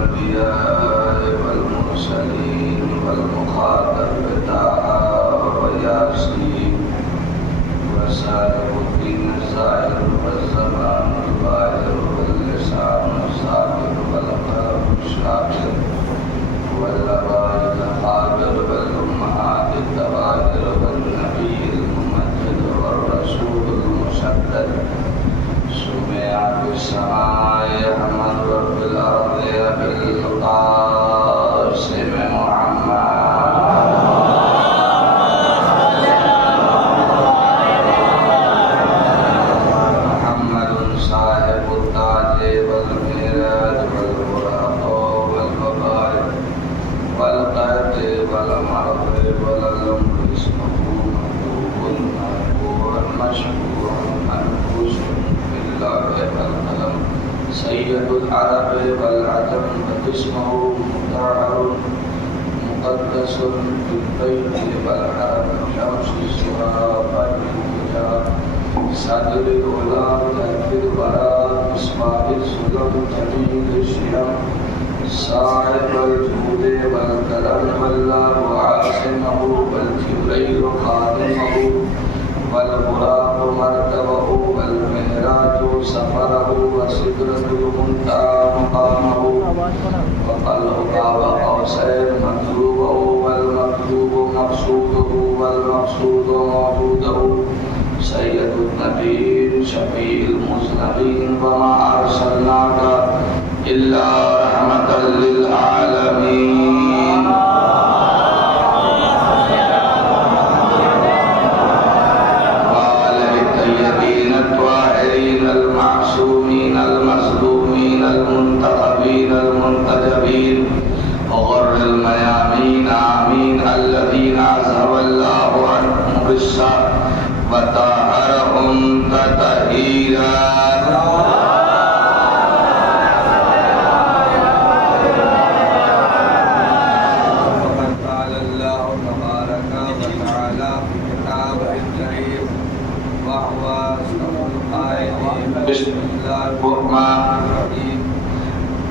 الأنبياء والمرسلين والمخاطب بطه وياسين وسائر الدين الزاهر والزمان الظاهر واللسان الصابر والقلب الشاكر والأبائل الحاضر والأمهات الدواهر والنبي الممجد والرسول المسدد سمع بالسماء أحمد رب الأرض بالقاسم محمد صاحب التاج والميراج والبراق والوقار والقيد والمرض واللمب اسمه مكتوب مرفوع مشفوع منفوس والقلم سيد العرب والعجم اسمه مطهر مقدس بالبيت والحرم شمس السحاب والحجاب صدر الغلام كهف الورى مصباح الظلم جميل الشيم صاحب الجود والكرم والله عاصمه والجبريل خادمه والبراق مركبه والمعراج سفره وسدرة المنتهى مقامه وقلب قاب قوسين مطلوبه والمطلوب مقصوده والمقصود موجوده سيد النبيين شفيع المذنبين وما أرسلناك إلا رحمة للعالمين المعصومين المظلومين المنتخبين المنتجبين وغر الميامين آمين الذين أذهب الله عنهم الرجس وطهرهم تطهيرا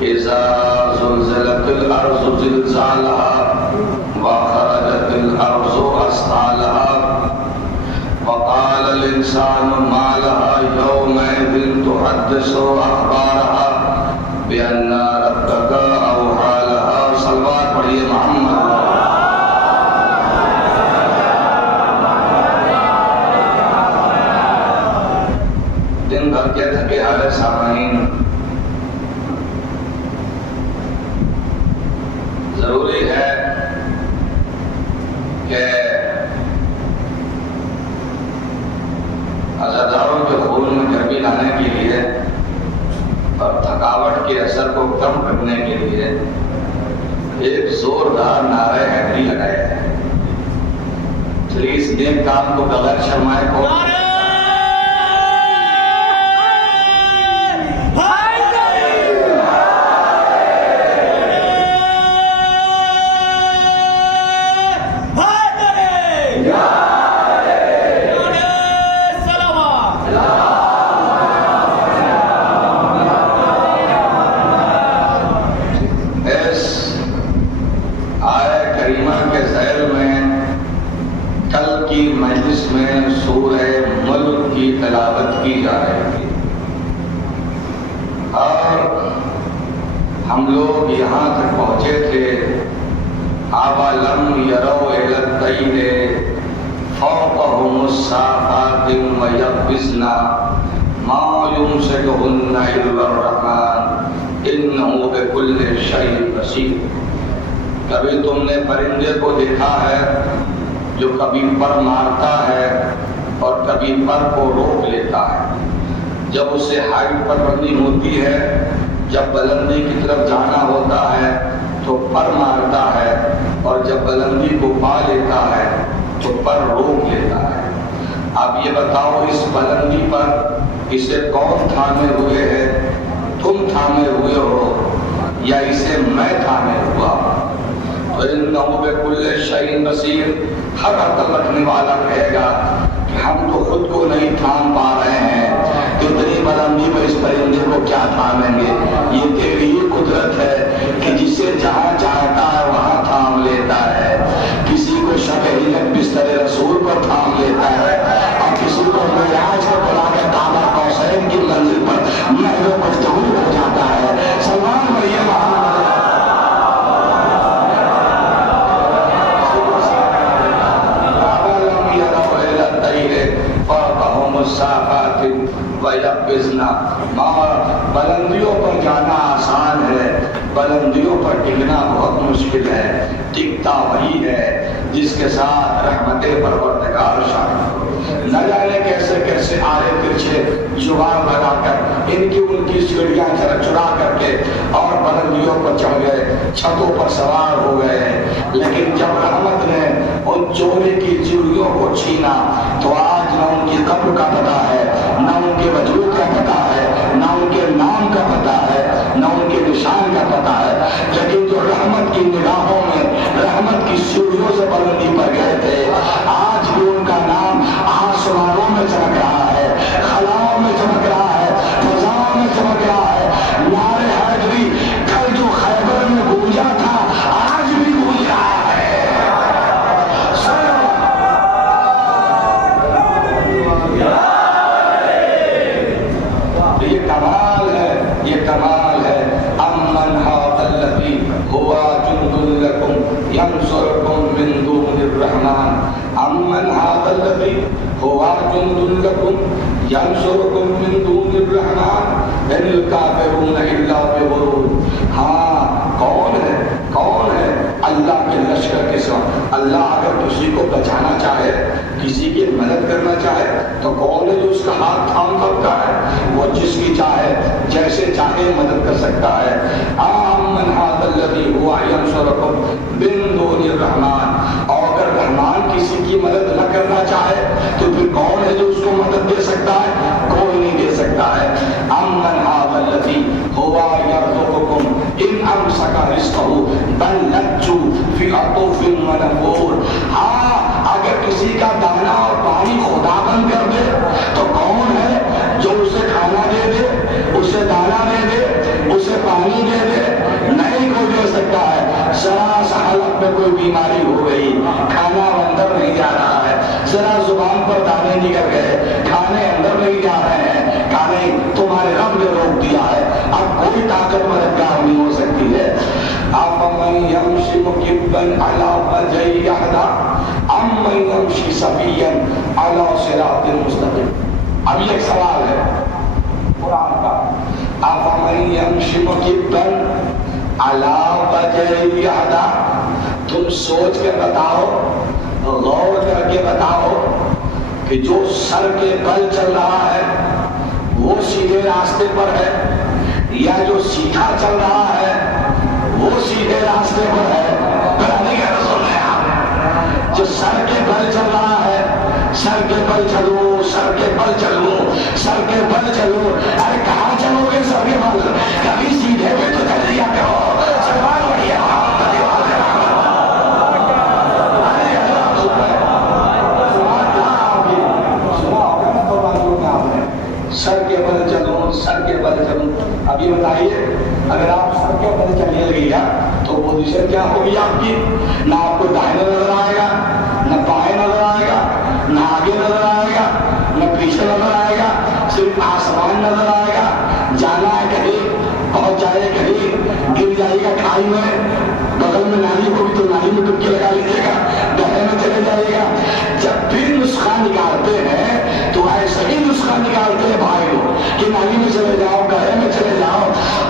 إذا زلزلت الأرض زلزالها وخرجت الأرض أثقالها وقال الإنسان ما لها يومئذ تحدث أخبارها بأن ربك أوحى لها صلوات پڑھیے محمد دن بھر کے تھکے حالے سامعین ضروری ہے کہ عزاداروں کے خون میں گرمی لانے کے لیے اور تھکاوٹ کے اثر کو کم کرنے کے لیے ایک زوردار نعرہ حیدری لگایا ہے. چلیے اس نیک کام کو بغیر شرمائے کو تلاوت کی جا رہی تھی اور ہم لوگ یہاں تک پہنچے تھے اولم یروا الی الطیر فوقهم الصافات ویقبضن ما یمسکهن الا الرحمن انه بکل شیء بصیر. کبھی تم نے پرندے کو دیکھا ہے جو کبھی پر مارتا ہے اور کبھی پر کو روک لیتا ہے. جب اسے ہائٹ پر بندی ہوتی ہے، جب بلندی کی طرف جانا ہوتا ہے تو پر مارتا ہے، اور جب بلندی کو پا لیتا ہے تو پر روک لیتا ہے. آپ یہ بتاؤ اس بلندی پر اسے کون تھامے ہوئے ہے؟ تم تھامے ہوئے ہو یا اسے میں تھامے ہوا؟ تو انہ بکل شیء بصیر، ہر عقل رکھنے والا کہے گا کہ ہم تو خود کو نہیں تھام پا رہے ہیں، اتنی بلندی پہ اس پرندے کو کیا تھامیں گے؟ یہ تیری قدرت ہے کہ والصافات ويقبضن. بلندیوں پر جانا آسان ہے، بلندیوں پر ٹکنا بہت مشکل ہے. ٹکتا وہی ہے جس کے ساتھ رحمت پروردگار شامل ہو. نہ جانے کیسے کیسے آڑے ترچھے زبان لگا کر ان کی سیڑھیاں چڑھا کر کے اور بلندیوں پر چڑھ گئے، چھتوں پر سوار ہو گئے. لیکن جب رحمت نے ان چوری کی چوریوں کو چھینا تو آج نہ ان کی قبر کا پتہ ہے، نہ ان کے وجود کا پتہ ہے، نہ ان کے نام کا پتہ ہے، نہ ان کے نشان کا پتہ ہے. لیکن جو رحمت کی نگاہوں میں رحمت کی سیڑھیوں سے بلندی پر گئے تھے، آج بھی ان کا نام آسمانوں میں چمک رہا ہے، خلاؤں میں چمک رہا ہے، فضاؤں میں چمک رہا ہے. نعرہ حیدری کل جو خیبر میں گونجا تھا آج بھی گونج رہا ہے. یہ کمال ہے، یہ کمال ہے. امن هذا الذي هو جند لكم ينصركم من دون الرحمن. امن هذا الذي هو جند لكم ينصركم من دون الرحمن ان الكافرون الا بغرور. ہاں کون ہے، کون ہے اللہ کے لشکر کے سوا؟ اللہ اگر کسی کو بچانا چاہے، کسی کی مدد کرنا چاہے تو کون ہے جو اس کا ہاتھ تھام سکتا ہے؟ وہ جس کی چاہے جیسے چاہے مدد کر سکتا ہے. آمن هذا الذي هو ينصركم من دون الرحمن. اور اگر رحمان کسی کی مدد نہ کرنا چاہے تو پھر کون ہے جو اس کو مدد دے سکتا ہے؟ کوئی نہیں دے سکتا ہے. امن هذا الذي هو يرزقكم ان امسك رزقه بل لجوا في عطف ونفور. ہاں اگر کسی کا دانا اور پانی خدا بند کر دے تو کون ہے جو اسے کھانا دے دے، اسے دانا دے دے، اسے پانی دے دے؟ نہیں کوئی دے سکتا ہے. ذرا سا حلق میں کوئی بیماری ہو گئی، کھانا اندر نہیں جا رہا ہے، ذرا زبان پر دانے نکل گئے، کھانے اندر نہیں جا رہے ہیں، کھانے تمہارے رب نے روک دیا ہے، اب کوئی طاقت مددگار نہیں ہو سکتی ہے. أَفَمَنْ يَمْشِي مُكِبًّا عَلَى وَجْهِهِ أَحْدًا أَمَّنْ يَمْشِي سَوِيًّا عَلَى صِرَاطٍ مُسْتَقِيمٍ. اب یہ ایک سوال ہے قرآن کا. أَفَمَنْ يَمْشِي مُكِبًّا عَلَى وَجْهِهِ أَحْدًا. تم سوچ کے بتاؤ، غور کر کے بتاؤ کہ جو سر کے بل چل رہا ہے وہ سیدھے راستے پر ہے، یا جو سیدھا چل رہا ہے وہ سیدھے راستے پر ہے؟ جو سر کے بل چل رہا ہے، سر کے بل چلو، سر کے بل چلو، سر کے بل چلو. ارے کہاں چلو گے سر کے بل؟ کبھی سیدھے پہ تو چل جاتے ہو. سوال بڑھیا سر کے بل چلو، سر کے بل چلو. ابھی بتائیے اگر آپ سر کے بل چلنے لگے گا تو پوزیشن کیا ہوگی آپ کی؟ نہ آپ کو دائیں نظر آئے گا، نہ بائیں نظر آئے گا، نہ آگے نظر آئے گا، نہ پیچھے نظر آئے گا، صرف آسمان نظر آئے گا. جانا ہے کہیں، پہنچ جائے کہیں، گر جائے گا کھائی میں، بغل میں نالی ہوگی تو نالی میں ڈبکی لگا لیجیے گا، گہرے میں چلے جائے گا. جب بھی نسخہ نکالتے ہیں تو ایسا ہی نسخہ نکالتے ہیں بھائی لوگ کہ نالی میں چلے جاؤ، گہرے میں چلے جاؤ.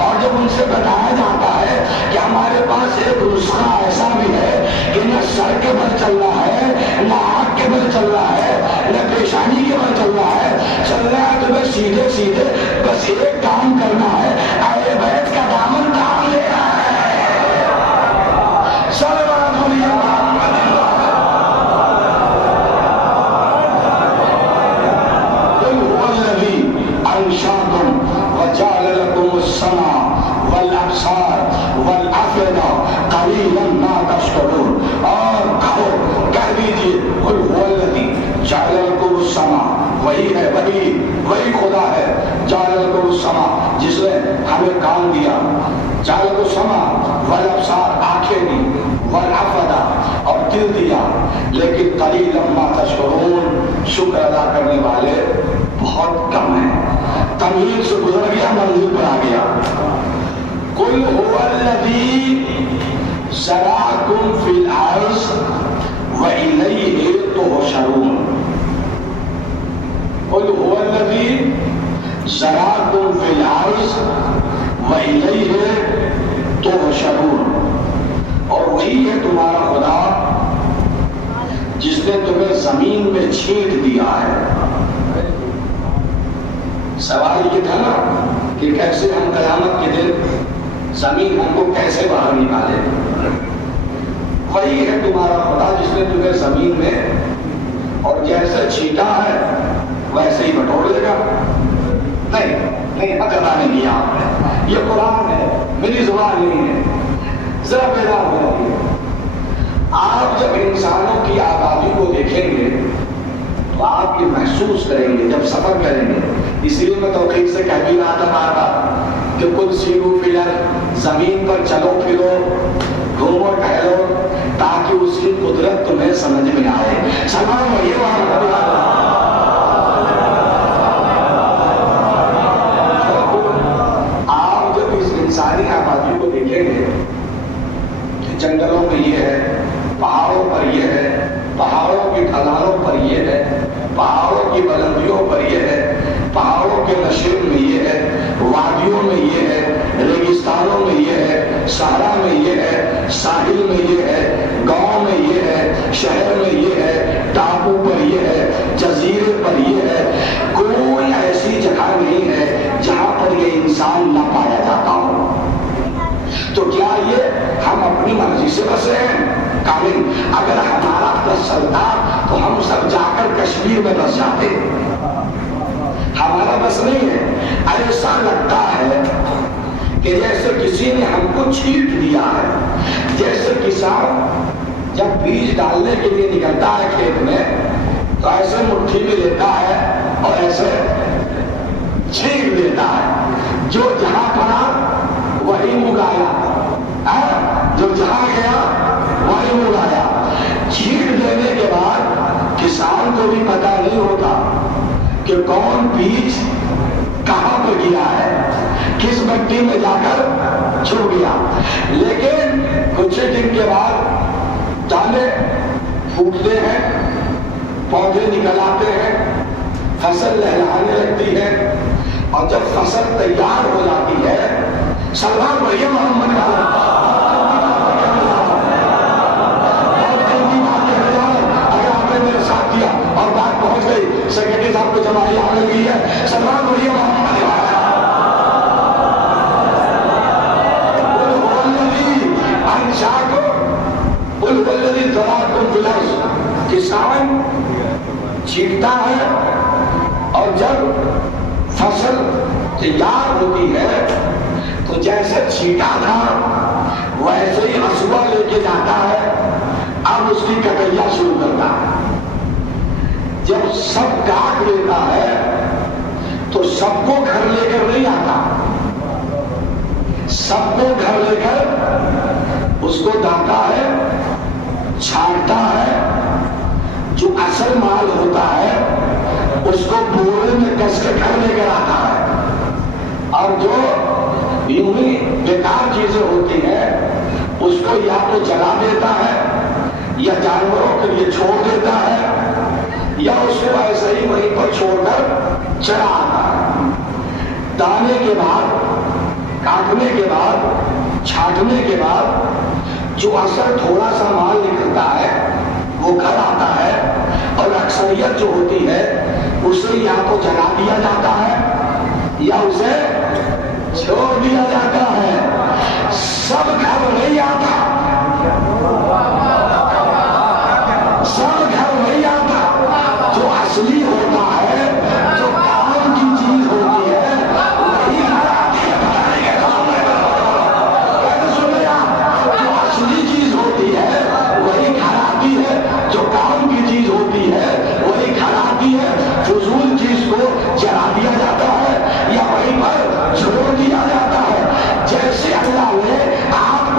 اور جب ان سے بتایا جاتا ہے کہ ہمارے پاس ایک نسخہ ایسا بھی ہے کہ نہ سر کے بل چل رہا ہے، نہ آنکھ کے بل چل رہا ہے، نہ پیشانی کے بل چل رہا ہے، چل رہا ہے تو بس سیدھے سیدھے بس ایک کام کرنا ہے، اہل بیت کا دامن تھام لینا ہے. صلوات علیہ محمد. قل هو الذی انشاکم وجعل لكم السمع والابصار والافئدہ قلیلا ما تشکرون. اور کہہ دیجیے قل هو الذی جعل لكم السمع، وہی ہے، وہی خدا ہے. جعل لكم السمع، جس نے ہمیں کان دیا، جعل لكم السمع والابصار، آنکھیں دی، والافئدہ اور دل دیا. لیکن قلیلا ما تشکرون، شکر ادا کرنے والے بہت کم ہیں. تمہید سے گزر گیا، منزل پر آ گیا. قل هو الذی ذراکم فی الارض والیہ تحشرون. قل هو الذی ذراکم فی الارض وإلیہ تحشرون، اور وہی ہے تمہارا خدا جس نے تمہیں زمین میں چھینٹ دیا ہے۔ سوال یہ تھا نا کہ کیسے ہم قیامت کے دن زمین ہم کو کیسے باہر نکالے؟ وہی ہے تمہارا خدا جس نے تمہیں زمین میں اور جیسے چھینٹا ہے ویسے ہی بٹور لے گا۔ نہیں پتا نہیں کیا آپ نے، یہ قرآن ہے، میری زبان نہیں ہے، ذرا بیدار ہو جائیے۔ آپ جب انسانوں کی آبادی کو دیکھیں گے تو آپ یہ محسوس کریں گے جب سفر کریں گے، اس لیے میں توقیق سے کہہ بھی رہا تھا بار بار کہ کل سیرو فی الارض، زمین پر چلو پھرو گھومو ٹہلو تاکہ اس کی قدرت تمہیں سمجھ میں آئے۔ سلام ہو یہ آپ جب اس انسانی آبادی کو دیکھیں گے کہ جنگلوں میں یہ ہے، پہاڑوں پر یہ ہے، پہاڑوں کی ڈھلانوں پر یہ ہے، پہاڑوں کی بلندیوں پر یہ ہے، پہاڑوں کے نشیب میں یہ ہے، وادیوں میں یہ ہے، ریگستانوں میں یہ ہے، صحرا میں یہ ہے، ساحل میں یہ ہے، گاؤں میں یہ ہے، شہر میں یہ ہے، ٹاپو پر یہ ہے، جزیرے پر یہ ہے، کوئی ایسی جگہ نہیں ہے جہاں پر یہ انسان نہ پایا جاتا ہو۔ تو کیا یہ ہم اپنی مرضی سے بس رہے ہیں؟ کامل، اگر ہمارا بس چلتا تو ہم سب جا کر کشمیر میں بس جاتے، ہمارا بس نہیں ہے۔ ایسا لگتا ہے کہ جیسے کسی نے ہم کو چھینٹ دیا ہے، جیسے کسان جب بیج ڈالنے کے لیے نکلتا ہے کھیت میں تو ایسے مٹھی میں لیتا ہے اور ایسے چھینٹ دیتا ہے، جو جہاں پڑا وہی اگایا، جو جہاں گیا وہی اگایا۔ چھینٹ دینے کے بعد کسان کو بھی پتہ نہیں ہوتا کہ کون بیج کہاں پہ گیا ہے، کس مٹی میں جا کر چھپ گیا، لیکن کچھ دن کے بعد دانے پھوٹتے ہیں، پودے نکل آتے ہیں، فصل لہلانے لگتی ہے، اور جب فصل تیار ہو جاتی ہے، سلمان بھائی محمد اور بات پہنچ گئی سیکرٹری صاحب کو جماعی آنے گئی ہے، سلمان بھائی محمد کسان چھینٹتا ہے اور جب فصل تیار ہوتی ہے تو جیسے چھینٹا تھا ویسے ہی ہسوا لے کے جاتا ہے، اب اس کی کٹیا شروع کرتا ہے۔ جب سب کاٹ لیتا ہے تو سب کو گھر لے کر نہیں آتا، سب کو گھر لے کر اس کو ڈالتا ہے، چھانٹتا ہے، جو اصل مال ہوتا ہے اس کو بورے میں کس کے گھر لے کر آتا ہے، اور جو یوں ہی بیکار چیزیں ہوتی ہیں اس کو یا تو جلا دیتا ہے یا جانوروں کے لیے چھوڑ دیتا ہے یا اس کو ایسے ہی وہیں پر چھوڑ کر چلا آتا ہے۔ دانے کے بعد، کاٹنے کے بعد، چھانٹنے کے بعد جو اثر تھوڑا سا مال نکلتا ہے وہ گھر آتا ہے، اور اکثریت جو ہوتی ہے اسے یا تو جلا دیا جاتا ہے یا اسے چھوڑ دیا جاتا ہے۔ سب گھر نہیں آتا، سب گھر نہیں آتا، جو اصلی ہوتا ہے، جو کام کی چیز ہوتی ہے وہی گھر آتی ہے۔ کیسے سن آپ؟ جو اصلی چیز ہوتی ہے وہی گھر آتی ہے، جو کام کی چیز ہوتی ہے وہی گھر آتی ہے۔ فضول چیز کو جلا دیا جاتا ہے یا وہیں پر چھوڑ دیا جاتا ہے۔ جیسے اللہ نے آپ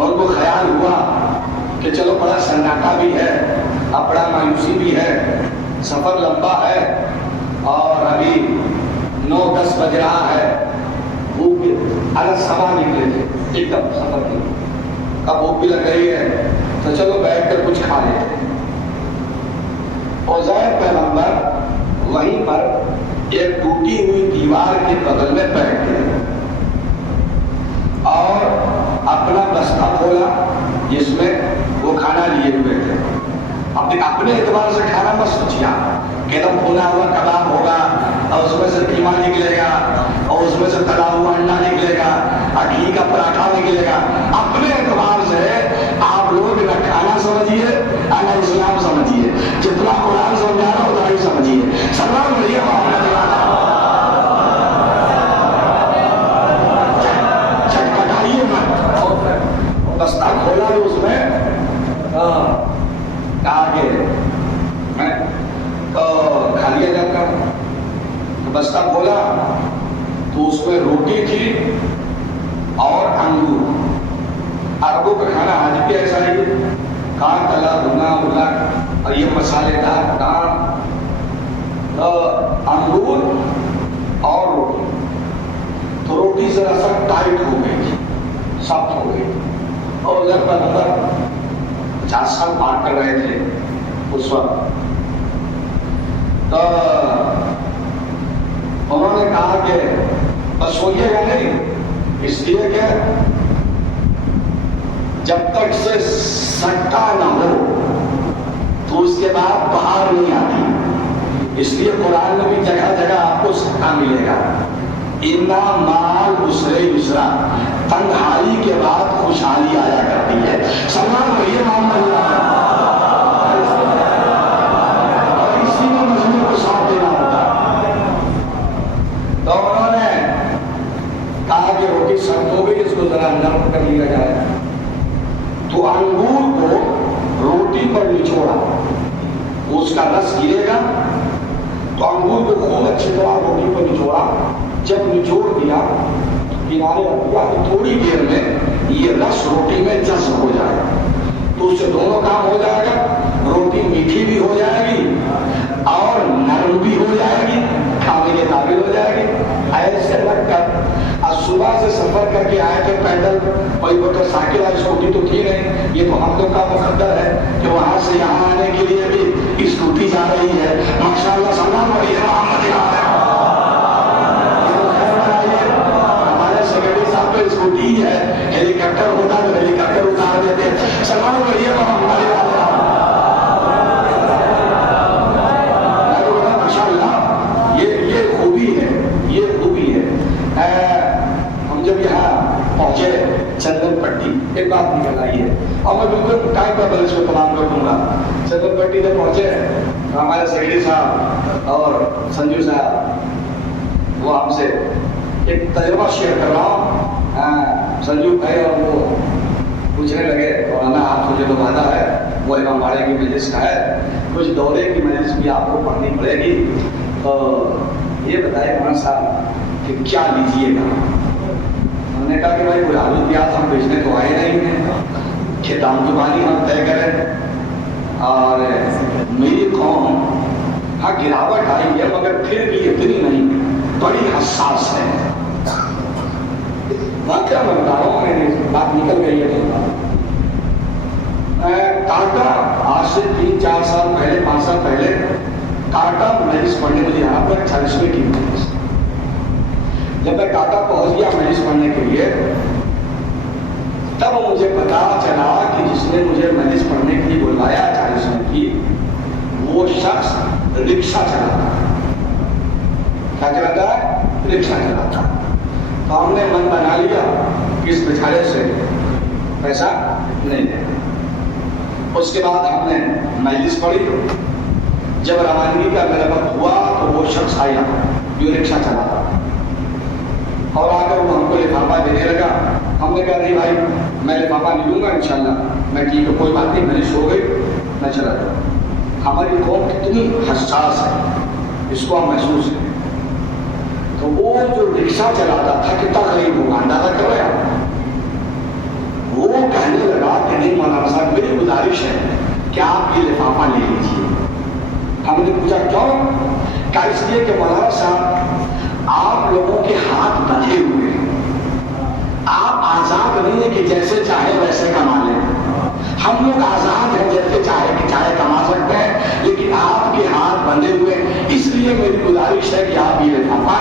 اور کو خیال ہوا کہ چلو بڑا سناٹا بھی ہے، اب بڑا مایوسی بھی ہے، سفر لمبا ہے اور ابھی 9-10 بج رہا ہے، بھوک بھی الگ سوا نکلے تھے ایک دم سفر کی، اب بھوک بھی لگ رہی ہے تو چلو بیٹھ کر کچھ کھا لیتے ہیں۔ عزیر پیغمبر وہیں پر ایک ٹوٹی ہوئی دیوار کے بغل میں بیٹھ گئے اور اپنا بستہ کھولا جس میں وہ کھانا لیے ہوئے تھے۔ اپنے اعتبار سے کھانا مت سوچیے کہ ایک دم بھونا ہوا کباب ہوگا اور اس میں سے قیمہ نکلے گا اور اس میں سے تلا ہوا انڈا نکلے گا اور گھی کا پراٹھا نکلے گا۔ اپنے اعتبار سے آپ لوگ نہ کھانا سمجھیے نہ اسلام سمجھیے، جتنا قرآن سمجھا رہا اتنا ہی سمجھیے۔ سلام علیہ چٹپٹائیے مت۔ بستہ کھولا تو اس میں کہا کہ کھا لیا جاتا، بستہ کھولا تو اس میں روٹی تھی اور انگور۔ عربوں کا کھانا آج بھی ایسا ہی، کان تلا بھنا بھنا اور یہ مسالے دار دال، انگور اور روٹی۔ تو روٹی ذرا سا ٹائٹ ہو گئی تھی، سخت ہو گئی، اور ادھر پر اندر 50 سال پار کر رہے تھے اس وقت۔ تو انہوں نے کہا کہ بس سوئیے گا نہیں، اس لیے کہ جب تک سے سٹا نہ ہو تو اس کے بعد باہر نہیں آتی۔ اس لیے قرآن میں بھی جگہ جگہ آپ کو سٹا ملے گا، اِنَّا مَعَ الْعُسْرِ یُسْرًا، تنہائی کے بعد خوشحالی آیا کرتی ہے۔ سلمان بھائی محمد اور اسی میں مجموع کو ساتھ دینا ہوتا۔ تو انہوں نے کہا کہ روٹی سخت ہو گئی، اس کو ذرا نرم کر لیا جائے۔ تو انگور کو روٹی پر نچوڑا، اس کا رس گرے گا تو انگور کو خوب اچھی طرح روٹی پر نچوڑا۔ جب نچوڑ دیا کنارے رکھ دیا تو تھوڑی دیر میں یہ رس روٹی میں جذب ہو جائے گا، تو اس سے دونوں کام ہو جائے گا، روٹی میٹھی بھی ہو جائے گی اور نرم بھی ہو جائے گی، کھانے کے قابل ہو جائے گی۔ ایسے لگ کر آج صبح سے سفر کر کے آئے تھے پیدل، کوئی موٹر سائیکل اور اسکوٹی تو تھی نہیں، یہ تو ہم لوگ کا مقدر ہے کہ وہاں سے یہاں آنے کے لیے بھی اسکوٹی جا رہی ہے۔ ماشاءاللہ سلام علیہ ہمارے سیکرٹری صاحب پہ اسکوٹی ہے، ہیلی کاپٹر ہوتا تو ہیلی کاپٹر اتار دیتے۔ سلام علیہ یہ خوبی ہے، یہ خوبی ہے۔ ہم جب یہاں پہنچے چندن پٹی، ایک بات نکل آئی ہے اور میں بالکل ٹائم پر بل اس کو تمام کر دوں گا۔ چندن پٹی جب پہنچے ہمارے سیکرٹری صاحب اور سنجو صاحب وہ ہم سے ایک تجربہ شیئر کر رہا ہوں۔ سنجو بھائی اور وہ پوچھنے لگے مولانا آپ مجھے تو وعدہ ہے وہ امام باڑے کی مجلس کا ہے، کچھ دورے کی مجلس بھی آپ کو پڑھنی پڑے گی، تو یہ بتائے مولانا صاحب کہ کیا لیجیے گا؟ ہم نے کہا کہ بھائی کوئی آلو پیاز ہم بیچنے تو آئے نہیں ہیں کہ دام زبانی ہم طے کریں، اور میری قوم ہاں گراوٹ آئی ہے مگر پھر بھی اتنی نہیں، بڑی حساس ہے۔ واقعہ میں بتا رہا ہوں، میری بات نکل گئی ہے۔ ٹاٹا آج سے 3-4 سال پہلے 5 سال پہلے ٹاٹا مجلس پڑھنے مجھے یہاں پر 40ویں کی مجلس، جب میں ٹاٹا پہنچ گیا مجلس پڑھنے کے لیے تب مجھے پتا چلا کہ جس نے مجھے مجلس پڑھنے کے لیے بلوایا 40ویں کی وہ شخص رکشہ چلاتا ہے۔ کیا چلاتا ہے؟ رکشہ چلاتا ہے۔ تو ہم نے من بنا لیا کہ اس بیچارے سے پیسہ نہیں دے۔ اس کے بعد ہم نے مجلس پڑھی، جب روانگی کا میرا وقت ہوا تو وہ شخص آیا جو رکشہ چلاتا اور آ کر وہ ہم کو لفافہ دینے لگا۔ ہم نے کہا نہیں بھائی میں لفافہ نہیں دوں گا انشاءاللہ، میں ٹھیک ہے کوئی بات نہیں، مجلس ہو گئی میں چلا جاؤں۔ ہماری قوم کتنی حساس ہے اس کو ہم محسوس کریں۔ تو وہ جو رکشہ چلاتا تھا کتنا غریب ہوگا اندازہ کر رہے ہیں؟ وہ کہنے نہیں مولانا صاحب میری گزارش ہے کہ آپ یہ لفافہ لے لیجیے. ہم نے پوچھا کیوں؟ کہا اس لیے کہ مولانا صاحب آپ لوگوں کے ہاتھ بندھے ہوئے ہیں, آپ آزاد نہیں ہیں کہ جیسے چاہے ویسے کما لیں. ہم لوگ آزاد ہیں, جیسے چاہے کما سکتے ہیں, لیکن آپ کے ہاتھ بندھے ہوئے ہیں. اس لیے میری گزارش ہے کہ آپ یہ لفافہ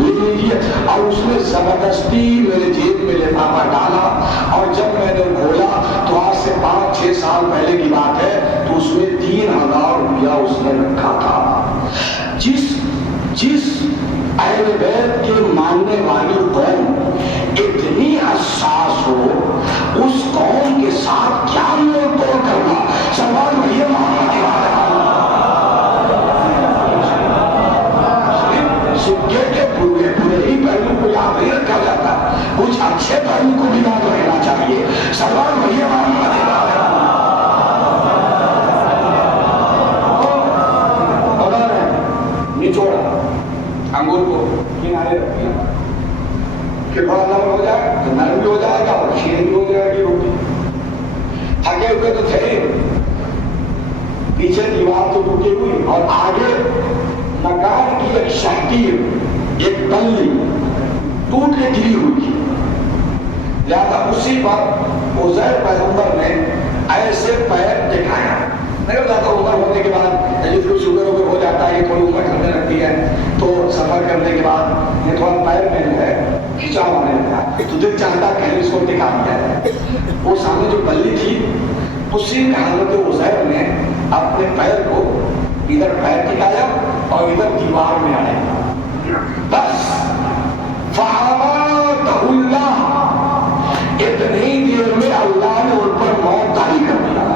لے لیجیے. اور اس نے زبردستی میرے جیب میں لفافہ ڈالا, اور جب میں نے کھولا تو آج سے 5-6 سال پہلے کی بات ہے, تو اس میں 3,000 روپیہ اس نے رکھا تھا. جس اہل بیت کے ماننے والی قوم اتنی حساس ہو, اس قوم کے ساتھ کیا موڑ توڑ کرنا. سوال وہی محمد کی بات ہے. سکے کے پورے ہی پہلو کو یاد نہیں رکھا جاتا, کچھ اچھے پہلو کو بھی یاد رہنا چاہیے. سوال وہی محمد کی بات ہے. نچوڑا انگور کو کنارے رکھ دیا, پھر بڑا نرم ہو جائے تو نرم بھی ہو جائے گا اور شیریں بھی ہو جائے گی روٹی. تھکے ہوئے تو تھے, پیچھے دیوار تو ٹوٹی ہوئی, اور آگے مکان کی ایک شہتیر, ایک بلی ٹوٹ کے گری ہوئی تھی. لہذا اسی پر عزیر پیغمبر نے ایسے پیر دکھایا. نہیں بتاتا عمر ہونے کے بعد جس کو شوگر وگر ہو جاتا ہے, یہ تھوڑی عمر چلنے لگتی ہے, تو سفر کرنے کے بعد یہ تھوڑا پیر میں جو ہے کھینچاؤ آنے لگتا, تو دل چاہتا کہ اس کو دکھا دیا ہے. وہ سامنے جو بلی تھی, اسی میں حضرت عزیر نے اپنے پیر کو ادھر پیر ٹکایا اور ادھر دیوار میں آیا. بس فَأَمَاتَهُ اللَّهُ, اتنی دیر میں اللہ نے ان پر موت طاری کر دیا.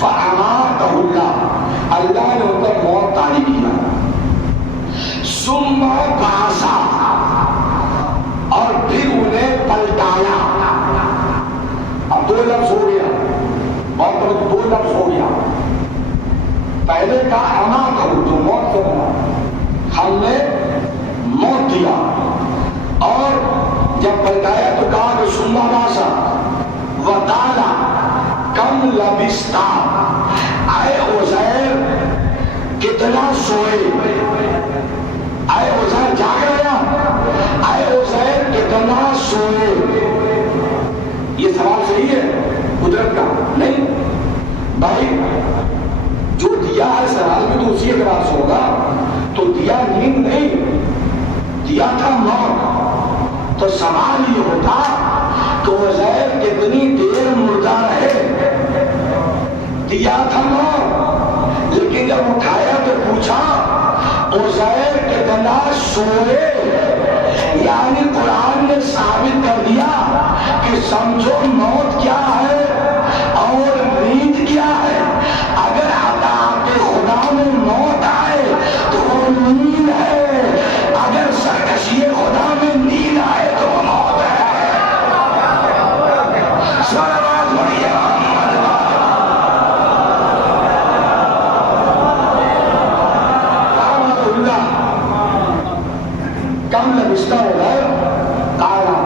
فَأَمَاتَهُ اللَّهُ, اللہ نے ان پر موت طاری کیا. ثُمَّ بَعَثَهُ, اور پھر انہیں پلٹایا. اب 2 لفظ ہو گیا, اور 2 لفظ ہو گیا. پہلے کا اماتہ جو موت سے بنا, ہم نے موت دیا, اور جب پلٹایا تو کہا کہ ثُمَّ بَعَثَهُ وَقَالَ کم لبستا, اے عزیر کتنا سوئے, اے عزیر جاگ رہا, اے عزیر کتنا سوئے. یہ سوال صحیح ہے قدرت کا نہیں بھائی, جو دیا ہے سوال میں تو اسی اعتبار سے ہوگا. تو دیا نیند نہیں, دیا تھا موت. تو سوال یہ ہوتا کہ عزیر کتنی دیر مردہ رہے. دیا تھا موت, لیکن جب اٹھایا تو پوچھا عزیر کتنا سوئے. یعنی قرآن نے ثابت کر دیا کہ سمجھو موت کیا ہے اور نیند کیا ہے. اگر عطاعت خدا میں موت آئے تو وہ نیند ہے, اگر سرکشی خدا میں نیند آئے تو وہ موت ہے. سلوات پڑھیے محمد. کم لبستہ ہوگا, کالا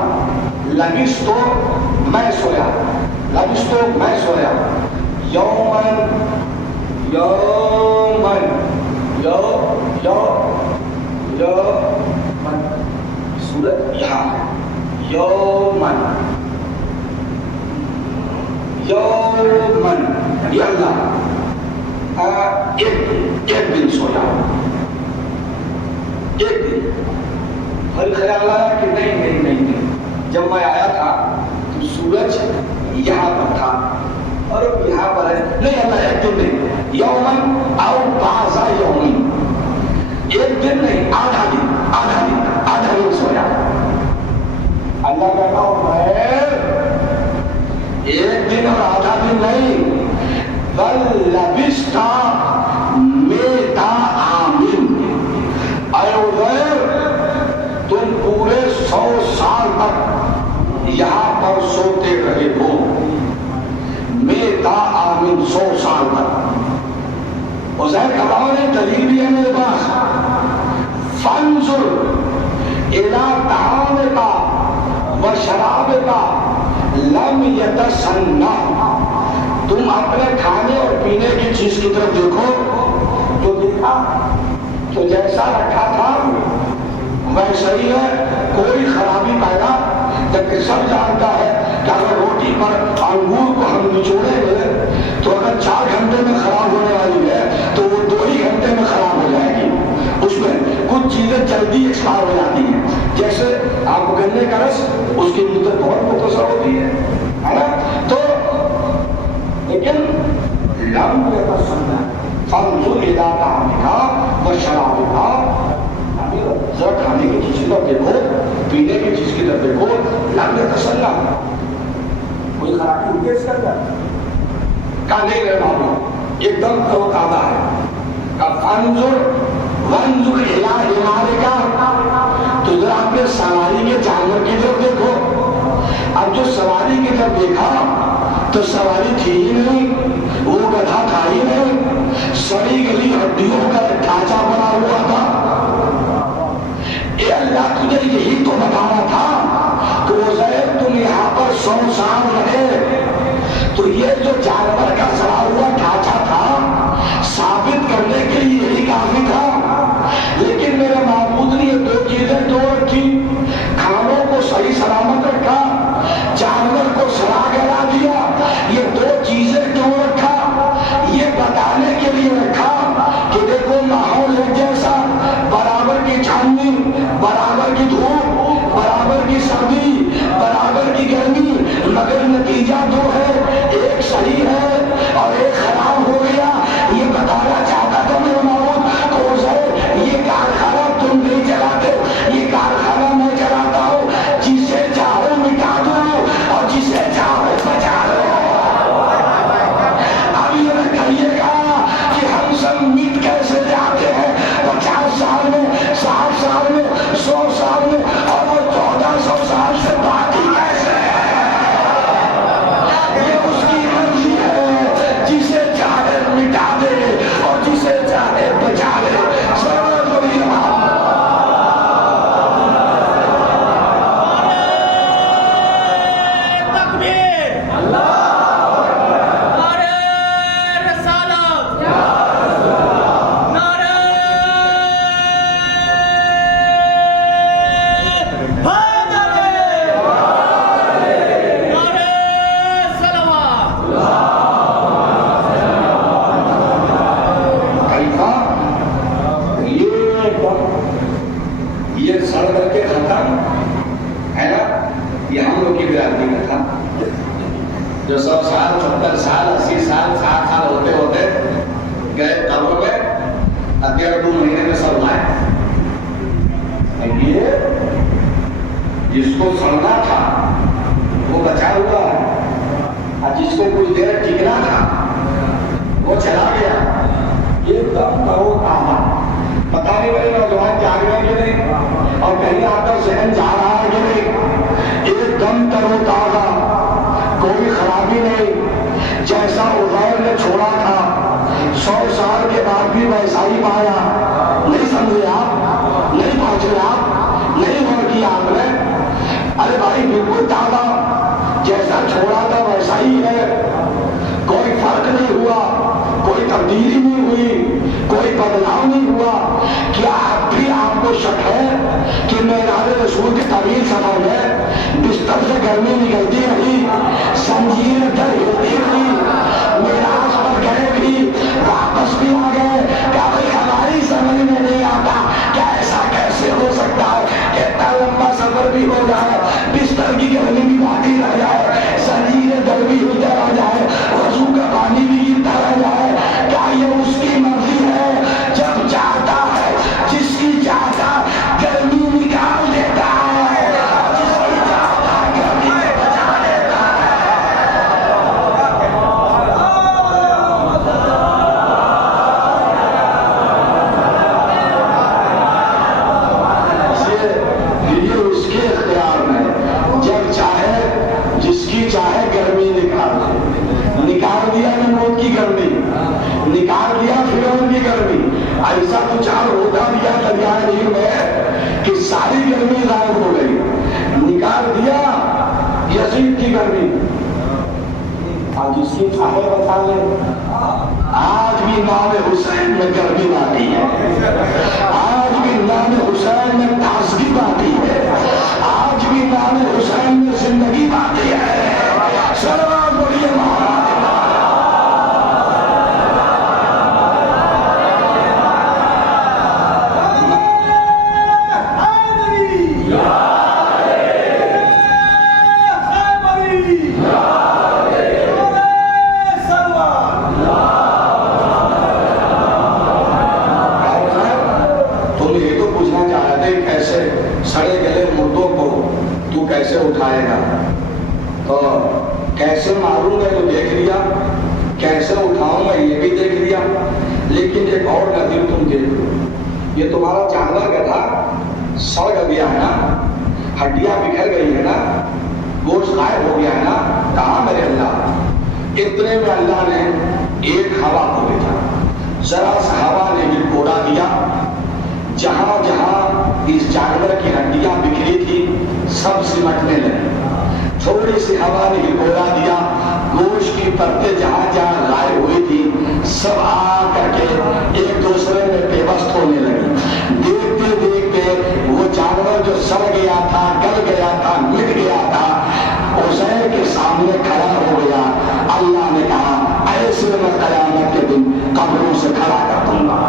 لبس تو میں سویا, لبس تو میں سویا. یومن یومن یومن سورت یہاں ہے. یومن یومن یہ اللہ ایک دن سویا, ایک دن. پھر خیال آیا کہ نہیں, جب میں آیا تھا تو سورج یہاں پر تھا اور اب یہاں پر ہے. نہیں اللہ ایک دن نہیں, یومن او بعض یومن, ایک دن نہیں, آدھا دن سویا. اللہ کہتا ہوں ایک دن اور آدھا دن نہیں, بل لبستا میتا آمین. اے عزیر تم پورے 100 سال تک یہاں پر سوتے رہے ہو. میتا آمین 100 سال تک. عزیر کہاں ہے, دلیل بھی ہے میرے پاس. فانظر الی طعامک و شرابک لم یتسنہ، تم اپنے کھانے اور پینے کی چیز کی طرف دیکھو تو دیکھا تو جیسا رکھا تھا ویسا ہی ہے، کوئی خرابی پیدا، جبکہ سب جانتا ہے کہ اگر روٹی پر انگور کو ہم نچوڑیں گے تو اگر 4 گھنٹے میں خراب ہونے والی ہے تو وہ 2 ہی گھنٹے میں خراب ہو جائے گی۔ اس میں کچھ چیزیں جلدی ایکسپائر ہو جاتی ہیں، جیسے آپ گنے کا رس، اس کی مدت بہت مختصر ہوتی ہے نا؟ تو لیکن لم یتسنہ فانظر الی طعامک وشرابک، ذرا کھانے کی چیز کی طرف دیکھو، پینے کی چیز کی طرف دیکھو، لم یتسنہ، کوئی خرابی ہوتی ہے اس کے اندر؟ کہا نہیں میرے بابو ایک دم تر و تازہ ہے۔ کہا فانظر وانظر الی حمارک، تو ذرا اپنے سواری کے جانور کی طرف دیکھو۔ اب جو سواری کی طرف دیکھا تو سواری تھی ہی نہیں، وہ گدھا تھا ہی نہیں، سڑی گلی ہڈیوں کا ڈھانچہ بنا ہوا تھا۔ اے اللہ تجھے یہی تو بتانا تھا کہ عزیر تم یہاں پر 100 سال رہے، تو یہ جو جانور کا سڑا ہوا ڈھانچہ تھا ثابت کرنے کے لیے یہی کافی تھا۔ لیکن میرے معبود نے یہ 2 چیزیں تو رکھی، کھانوں کو صحیح سلامت رکھا، جانور کو سڑا گرا دیا۔ یہ 2 چیزیں کیوں رکھا؟ یہ بتانے کے لیے رکھا کہ دیکھو ماحول ایک جیسا، برابر کی چھاؤنی، برابر کی دھوپ، برابر کی سردی، برابر کی گرمی، مگر نتیجہ 2 ہے، ایک صحیح ہے اور ایک خراب ہو گیا۔ یہ بتانا چاہتا تھا میرے معبود کو عزیر یہ کارخانہ تم نہیں چلاتے، یہ کارخانہ میں چلاتا ہوں، جسے چاہو مٹا دو اور جسے چاہو بچا لو۔ اب یہ نہ کہیے گا کہ ہم سب مٹ کیسے جاتے ہیں 50 سال میں، 60 سال میں، 100 سال میں، اور وہ 1400 سال سے باقی کیسے ہے؟ یہ اس کی مرضی ہے، جسے چاہے مٹا دے اور جسے چاہے بچا لے۔ سلام علیکم۔ یہ سڑ کر کے ختم ہے نا، یہ ہم لوگ کی برادری میں تھا، جو 100 سال 70 سال 80 سال 60 سال ہوتے ہوتے گئے قبر میں، اگر 2 مہینے میں سب لائے۔ یہ جس کو سڑنا تھا وہ بچا ہوا ہے، اور جس کو کچھ دیر ٹکنا تھا وہ چلا گیا۔ ایک دم کرو تازہ، پتا نہیں میرے نوجوان جاگ رہے ہیں کہ نہیں، اور کہیں آپ کا ذہن جا رہا ہے کہ نہیں، ایک دم ترو تازہ، کوئی خرابی نہیں، جیسا عزیر نے چھوڑا تھا 100 سال کے بعد بھی ویسا ہی پایا۔ نہیں سمجھے آپ؟ نہیں پہنچے آپ؟ نہیں غور کیا آپ نے؟ ارے بھائی بالکل تازہ، جیسا چھوڑا تھا ویسا ہی ہے، کوئی فرق نہیں ہوا، کوئی تبدیلی نہیں ہوئی، کوئی بدلاؤ نہیں ہوا۔ کیا اب بھی آپ کو شک ہے کہ معراج رسول کے طویل سفر میں بستر سے گرمی نکلتی رہی، زنجیر در ہلتی رہی، معراج پر گئے بھی واپس بھی آ گئے؟ کیا بھائی ہماری سمجھ میں نہیں آتا کیا ایسا کیسے ہو سکتا ہے کہ اتنا لمبا سفر بھی ہو جائے، بستر کی گرمی بھی باقی رہ جائے، زنجیر در بھی ہلتا رہ جائے، وضو کا پانی بھی گرتا رہ جائے؟ کیا یہ اس کی مرضی ہے؟ جب چاہتا ہے جس کی چاہتا گرمی نکال دیتا ہے، جس کی چاہتا گرمی میں بچا لیتا ہے۔ یہ اس کے اختیار میں، جب چاہے جس کی چاہے گرمی نکال دے۔ نکال دیا نمرود کی گرمی، نکال دیا فرعون کی گرمی، ایسا کچھ اور ہوتا دیا دریائے نیل میں کہ ساری گرمی غائب ہو گئی۔ نکال دیا یزید کی گرمی، اور جس کی چاہے بتا لے. آج بھی نام حسین میں گرمی باقی ہے, آج بھی نام حسین میں تازگی باقی ہے, آج بھی نام حسین میں زندگی باقی ہے. سلام بولیے مولا. سڑے گلے مردوں کو تو کیسے اٹھائے گا؟ تو کیسے ماروں گا تو دیکھ لیا, کیسے اٹھاؤں گا یہ بھی دیکھ لیا, لیکن ایک اور نظیر تم دیکھ لو. یہ تمہارا جانور گدھا سڑ گیا ہے نا, ہڈیاں بکھر گئی ہے نا, گوشت غائب ہو گیا ہے نا, کہاں میرے اللہ؟ اتنے میں اللہ نے ایک ہوا کو بھیجا, ذرا سا ہوا نے بھی کوڑا دیا, جہاں جہاں اس جانور کی ہڈیاں بکھری تھی سب سمٹنے لگی. تھوڑی سی ہوا نے ہلکوڑا دیا, گوشت کی پرتیں جہاں جہاں غائب ہوئی تھی سب آ کر کے ایک دوسرے میں پیوست ہونے لگی. دیکھتے دیکھتے وہ جانور جو سڑ گیا تھا, گل گیا تھا, مٹ گیا تھا, عزیر کے سامنے کھڑا ہو گیا. اللہ نے کہا ایسے میں قیامت کے دن قبروں سے کھڑا کر دوں گا,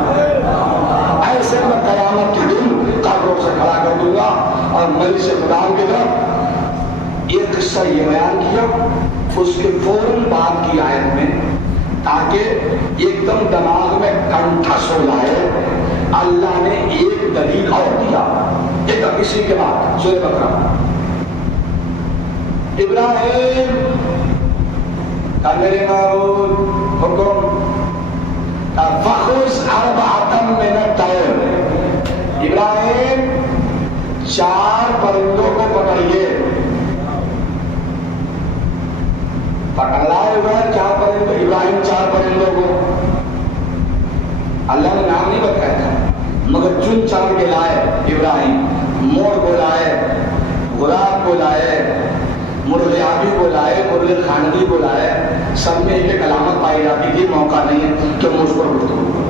ایسے میں قیامت کے دن قبروں سے کھڑا کر دوں گا. اور مجلس خدا کی طرف ایک قصہ یہ بیان کیا, اس کے فوراً بعد کی آیت میں, تاکہ ایک دم دماغ میں کنٹھس ہو جائے, اللہ نے ایک دلیل اور دیا. ایک اسی کے بعد سورہ بقرہ, ابراہیم کا میرے معبود حکم کا فخذ اربعۃ من الطیر, ابراہیم 4 پرندوں کو پکڑیے. پکڑ لائے ابراہیم 4 پرندوں, ابراہیم 4 پرندوں کو, اللہ نے نام نہیں بتایا تھا مگر چن چان کے لائے. ابراہیم مور کو لائے, غراب کو لائے, مرغ آبی کو لائے, مرغ خاندی کو لائے. سب میں ایک علامت پائی جاتی تھی, موقع نہیں ہے کہ مجھ پر گفتگو کرو.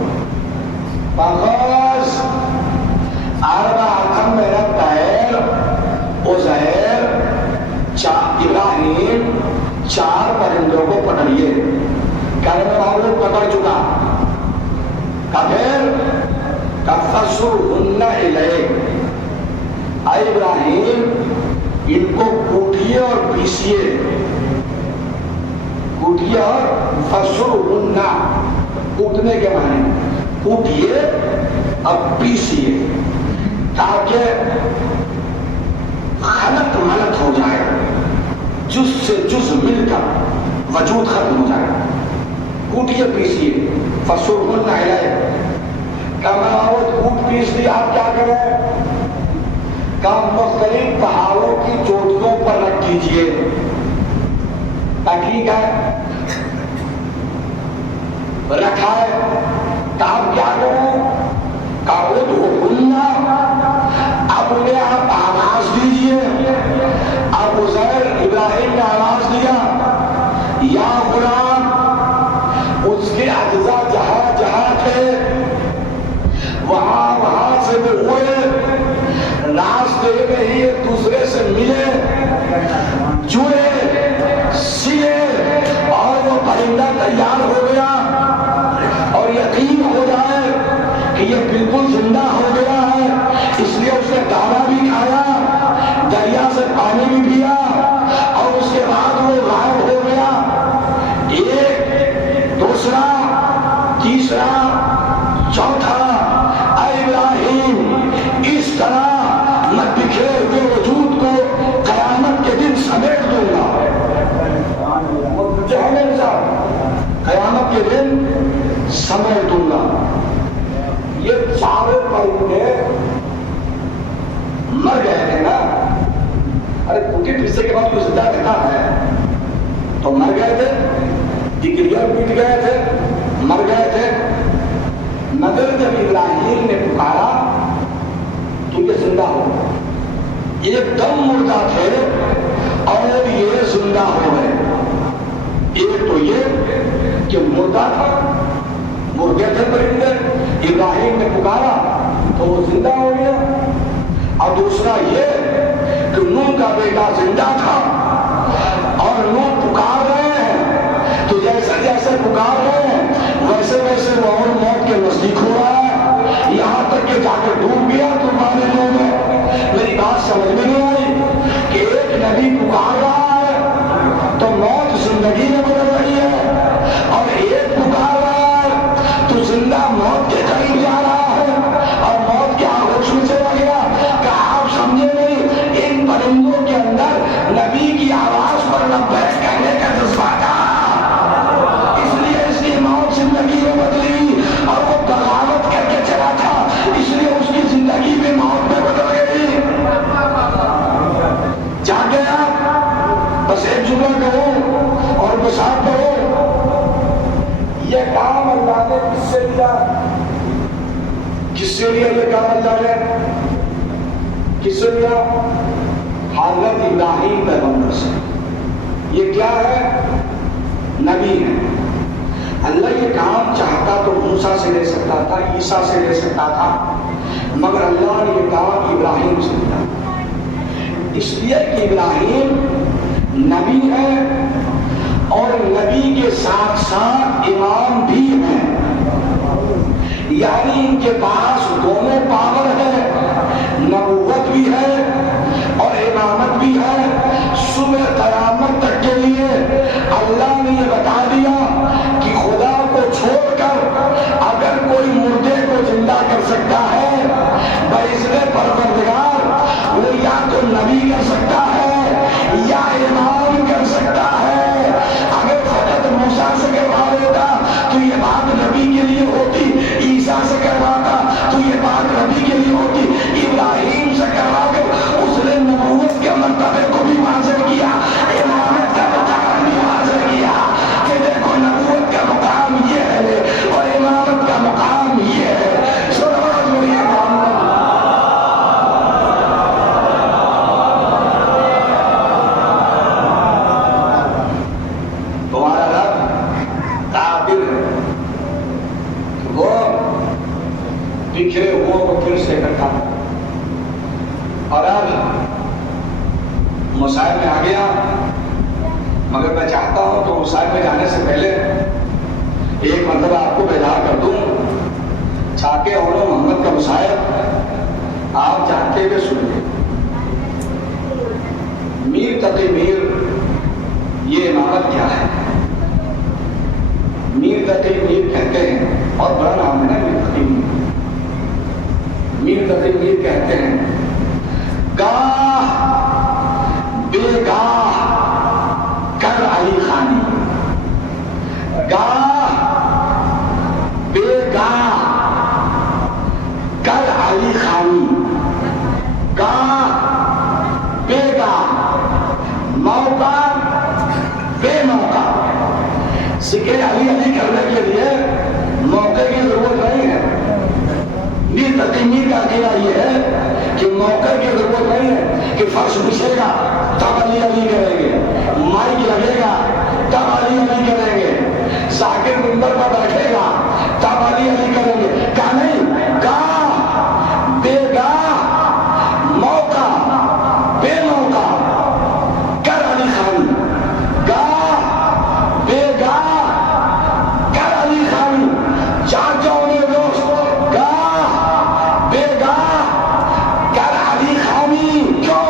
فخذ اربعۃ من الطیر, عزیر ابراہیم 4 پرندوں کو پکڑیے. کہنے والا پکڑ چکا, پھر فصرهن الیک, اے ابراہیم ان کو کوٹیے اور پیسیے. کوٹیے اور فصرهن, کوٹنے کے معنی کوٹیے اور پیسیے, تاکہ خلط ملط ہو جائے, جز سے جز مل کر وجود ختم ہو جائے. کوٹیے پیسیے. فصرهن الیک, کوٹ پیس دیا, آپ کیا کریں؟ مختلف پہاڑوں کی چوٹیوں پر رکھ دیجیے. تحقیق ہے, رکھا ہے, آپ کیا کریں؟ اب انہیں آپ آواز دیجیے. اب عزیر ابراہیم نے آواز دیا, یا غلام. اس کے اجزاء جہاں جہاں تھے وہاں سے وہ ہوئے, راستے میں ہی ایک دوسرے سے ملے, جڑے, سلے, اور وہ پرندہ تیار ہو گیا. اور یقین ہو جائے کہ یہ بالکل زندہ ہو گیا ہے, اس لیے اس نے دانا بھی کھایا, دریا سے پانی بھی پیا, اور اس کے بعد وہ غائب ہو گیا. ایک, دوسرا, تیسرا, چوتھا. اے ابراہیم اس طرح میں بکھرے ہوئے وجود کو قیامت کے دن سمیٹ دوں گا. قیامت کے دن سمیٹ دوں گا. یہ 4 پرندے مر گئے تھے نا. ارے کوٹی پیسے کے بعد کوئی زندہ رہتا ہے تو مر گئے تھے, ڈگریاں پیٹ گئے تھے, مر گئے تھے. مگر جب ابراہیم نے پکارا تو یہ زندہ ہو, ایک دم مردہ تھے اور یہ زندہ ہو گئے. ایک تو یہ کہ مردہ تھا، مردے تھے پرندے، ابراہیم نے پکارا تو وہ زندہ ہو گیا، اور دوسرا یہ کہ نوح کا بیٹا زندہ تھا اور نوح پکار رہے ہیں تو جیسے جیسے پکار رہے ہیں ویسے ویسے وہ اور موت کے نزدیک ہو رہا ہے، یہاں تک کہ جا کے ڈوب گیا طوفان نوح میں۔ میری بات سمجھ میں نہیں آئی کہ ایک نبی پکار رہا ہے تو موت زندگی میں بدل رہی ہے، اور ایک پکار رہا ہے تو زندہ موت کے قریب جا رہا ہے اور موت کے آغوش میں چلا گیا۔ کہ آپ سمجھے نہیں ان پرندوں کے اندر نبی کی آواز پر لبیک کہنے کا جذبہ تھا، اس لیے اس کی موت زندگی میں بدلی، اور وہ بغاوت کر کے چلا تھا اس لیے اس کی زندگی بھی موت میں بدل گئی۔ جاگ گئے آپ؟ بس ایک جملہ کہوں اور بسات پڑھو، یہ کام اللہ نے کس سے لیا؟ کس سے لیا یہ کام اللہ نے؟ کس سے لیا؟ حضرت ابراہیم پیغمبر سے۔ یہ کیا ہے؟ نبی ہے۔ اللہ یہ کام چاہتا تو موسیٰ سے لے سکتا تھا، عیسیٰ سے لے سکتا تھا، مگر اللہ نے یہ کام ابراہیم سے لیا، اس لیے کہ ابراہیم نبی ہے اور نبی کے ساتھ ساتھ امام بھی ہیں، یعنی ان کے پاس دونوں پاور ہے، نبوت بھی ہے اور امامت بھی ہے۔ صبح قیامت تک کے لیے اللہ نے یہ بتا دیا کہ خدا کو چھوڑ کر اگر کوئی مردے کو زندہ کر سکتا ہے باذن پروردگار، وہ یا تو نبی کر سکتا ہے یا امام کر سکتا ہے۔ اگر فقط موسیٰ سے کروا دیتا تو یہ بات نبی کے لیے ہوتی، عیسیٰ سے کرواتا تو یہ بات نبی کے لیے ہوتی، ابراہیم سے کروا کر اس نے نبوت کے مرتبے کو بھی واضح کیا، امامت کا مقام بھی واضح کیا کہ دیکھو نبوت کا مقام یہ ہے اور امامت کا مقام یہ ہے۔ سلوات میری محمد۔ تمہارا رب قادر ہے، وہ بکھرے ہوا کو پھر سے اکٹھا، اور اب مسائل میں آ گیا، مگر میں چاہتا ہوں تو مسائل میں جانے سے پہلے ایک مرتبہ آپ کو بیدار کر دوں تاکہ اور محمد کا مسائل آپ جانتے ہوئے سنیں۔ میر تقی میر یہ امامت کیا ہے؟ میر تقی میر کہتے ہیں، اور بڑا نام ہے نا میر تقی میر۔ میر تقی میر کہتے ہیں گاہ بے گاہ کر علی خانی، گاہ بے گاہ کر علی خانی، گاہ بے گاہ موقع بے موقع۔ ذکر علی علی کرنے کے لیے موقع کی ضرورت نہیں ہے۔ میر تقی میر کا عقیدہ یہ ہے کہ موقع کی ضرورت نہیں ہے کہ فرش بچھے گا تب علی علی کریں گے، مائک لگے گا تب علی علی کریں گے، ذاکر منبر پر بیٹھے گا تب علی علی کریں گے۔ کہا نہیں، گاہ بے گاہ موقع بے موقع کر علی خانی، گاہ بے گاہ کر علی خانی۔ جان جاؤ میرے دوست، گاہ بے گاہ کر علی خانی۔ کیوں؟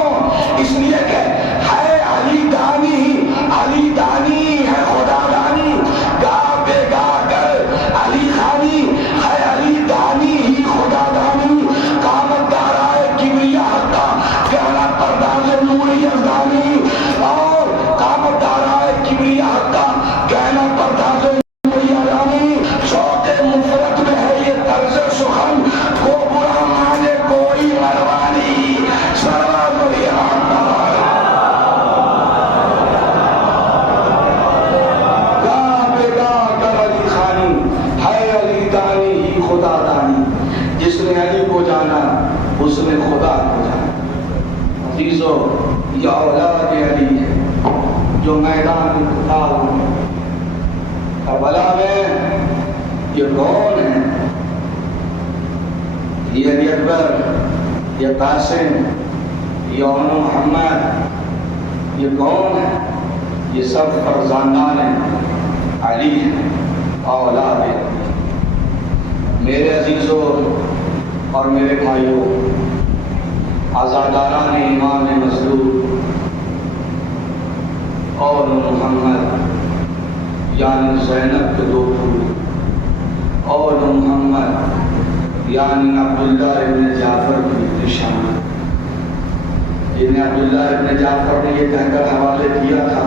اس لیے کہ ہے علی دانی، علی دانی ہے خدا دانی، گاہ بے گاہ کر علی خانی ہے علی دانی ہی خدا دانی۔ قامت دارائے کبریا حقا کہنا پرداز نوری ازدانی، اور قامت دارائے کبریا حقا کہنا پرداز نوری ازدانی۔ شوق مفرد میں ہے یہ طرز سخن، کو برا مانے کوئی مروانی۔ سلوات میری محمد۔ گاہ بے گاہ کر علی خانی ہے علی دانی ہی خدا دانی۔ جس نے علی کو جانا اس نے خدا کو جانا۔ عزیزو یہ اولاد علی ہے جو میدان قتال میں یہ کون ہے؟ یہ علی اکبر، یہ قاسم، یہ محمد، یہ کون ہے؟ یہ سب فرزندان علی ہیں، اولاد ہیں۔ میرے عزیزوں اور میرے بھائیوں، آزاداران امام مظلوم اور محمد یعنی زینب کے دو پھول، اور محمد یعنی عبداللہ ابن جعفر کی نشان، جنہیں عبداللہ ابن جعفر نے یہ کہہ کر حوالے کیا تھا